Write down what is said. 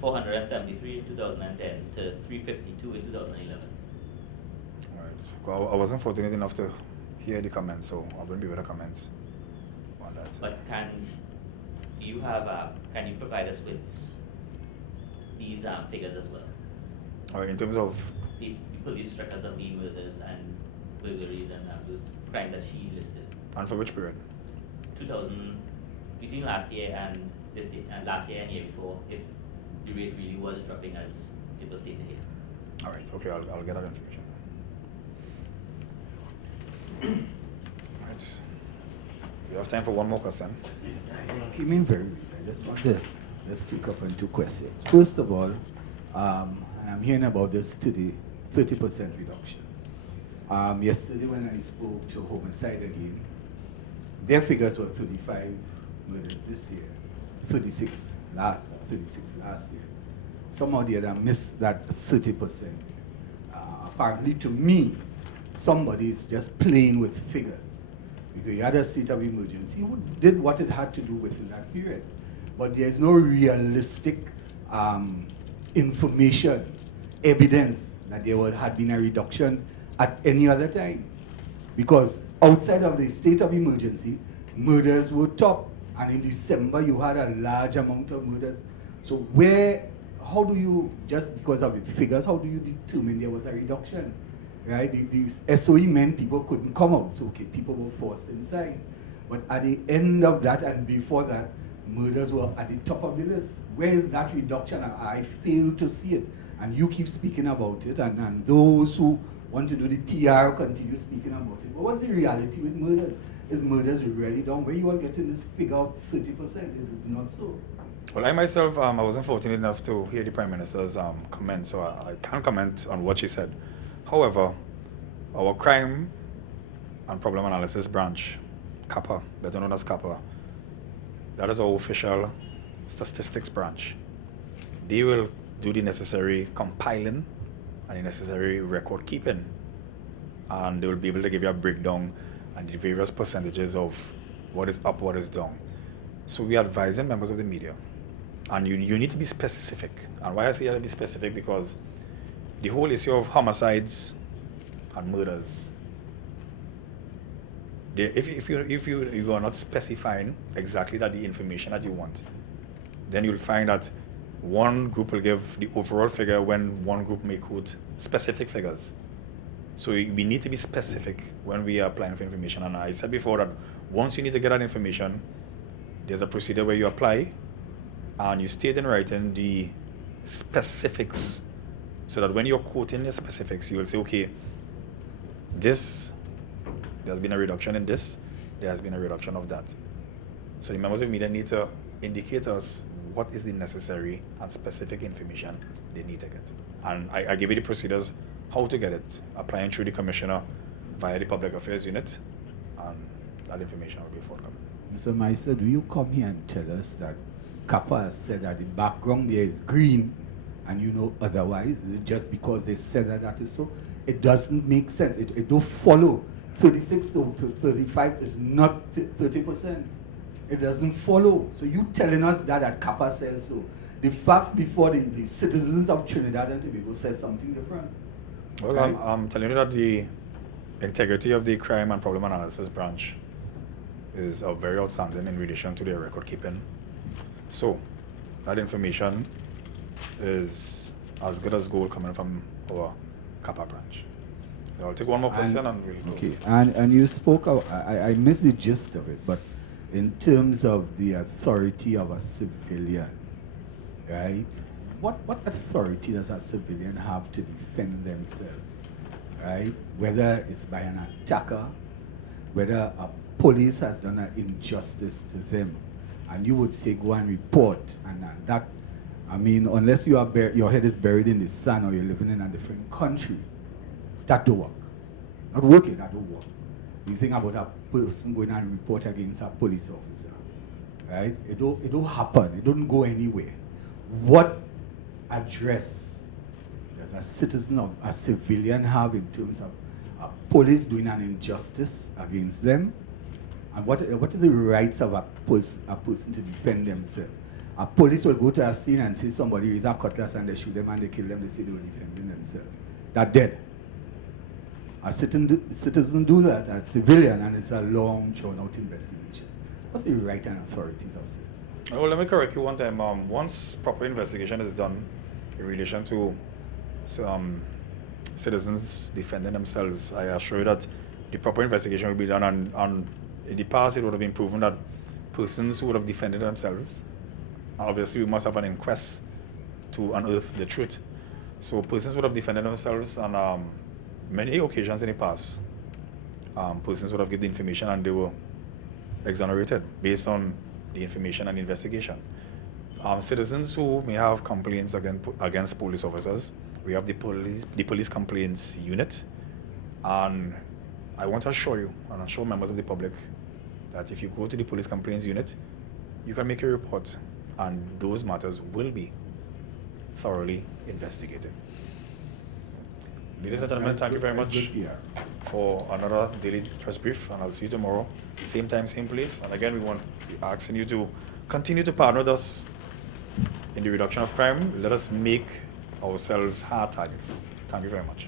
473 in 2010 to 352 in 2011. All right. Well, I wasn't fortunate enough to hear the comments, so I wouldn't be able to comment on that. But can you provide us with these figures as well? All right, in terms of The police records of the murders and burglaries and those crimes that she listed. and for which period? 2000, between last year and this year, and last year and year before, if the rate really was dropping as it was stated here. All right. Okay, I'll get that information. Right. We have time for one more question. Keep me very brief. I just want to take up on two questions. First of all, I'm hearing about this 30% reduction. Yesterday when I spoke to Homicide again, their figures were 35 murders this year, 36 last year. Somehow they had missed that 30%. Apparently to me, somebody is just playing with figures. Because you had a state of emergency, who did what it had to do within that period. But there's no realistic information, evidence that there had been a reduction at any other time. Because outside of the state of emergency, murders were top. And in December, you had a large amount of murders. So how do you, just because of the figures, how do you determine there was a reduction? Right? These SOE meant people couldn't come out. So, okay, people were forced inside. But at the end of that and before that, murders were at the top of the list. Where is that reduction? I fail to see it. And you keep speaking about it, and those who want to do the PR continue speaking about it. But what's the reality with murders? Is murders really down? Where you all getting this figure of 30%? Is not so? Well, I myself, I wasn't fortunate enough to hear the Prime Minister's comment, so I can't comment on what she said. However, our crime and problem analysis branch, CAPA, better known as CAPA, that is our official statistics branch. They will do the necessary compiling and the necessary record keeping, and they will be able to give you a breakdown and the various percentages of what is up, what is down. So we are advising members of the media, and you need to be specific. And why I say you have to be specific, because the whole issue of homicides and murders, if you are not specifying exactly that the information that you want, then you'll find that one group will give the overall figure when one group may quote specific figures. So we need to be specific when we are applying for information. And I said before that once you need to get that information, there's a procedure where you apply and you state in writing the specifics, so that when you're quoting the specifics, you will say, okay, there's been a reduction in this, there has been a reduction of that. So the members of the media need to indicate us what is the necessary and specific information they need to get. And I give you the procedures how to get it, applying through the commissioner via the public affairs unit, and that information will be forthcoming. Mr. Meister, do you come here and tell us that CAPA has said that the background there is green and you know otherwise? Is it just because they said that is so? It doesn't make sense. It don't follow. 36 to 35 is not 30%. It doesn't follow. So you telling us that CAPA says so. The facts before the citizens of Trinidad and Tobago says something different. Well, right? I'm telling you that the integrity of the crime and problem analysis branch is very outstanding in relation to their record keeping. So that information is as good as gold coming from our CAPA branch. So I'll take one more question and we'll go. Okay, and you spoke of, I missed the gist of it, but in terms of the authority of a civilian, right? What authority does a civilian have to defend themselves, right? Whether it's by an attacker, whether a police has done an injustice to them, and you would say go and report, and that, I mean, unless you are your head is buried in the sand or you're living in a different country, that don't work. Not working, that don't work. You think about a person going and report against a police officer, right? It don't happen. It don't go anywhere. What address does a citizen or a civilian have in terms of a police doing an injustice against them? And what is the rights of a person to defend themselves? A police will go to a scene and see somebody use a cutlass and they shoot them and they kill them, they say they were defending themselves. They're dead. A citizen do that, a civilian, and it's a long, drawn-out investigation. What's the right and authorities of citizens? Well, let me correct you one time. Once proper investigation is done in relation to citizens defending themselves, I assure you that the proper investigation will be done. And in the past, it would have been proven that persons who would have defended themselves, obviously, we must have an inquest to unearth the truth. So persons would have defended themselves on many occasions in the past. Persons would have given the information and they were exonerated based on the information and investigation. Citizens who may have complaints against police officers, we have the police complaints unit, and I want to assure you and assure members of the public that if you go to the police complaints unit, you can make a report and those matters will be thoroughly investigated. Ladies and gentlemen, thank you very much for another daily press brief, and I'll see you tomorrow, same time, same place. And again, we want to asking you to continue to partner with us in the reduction of crime. Let us make ourselves hard targets. Thank you very much.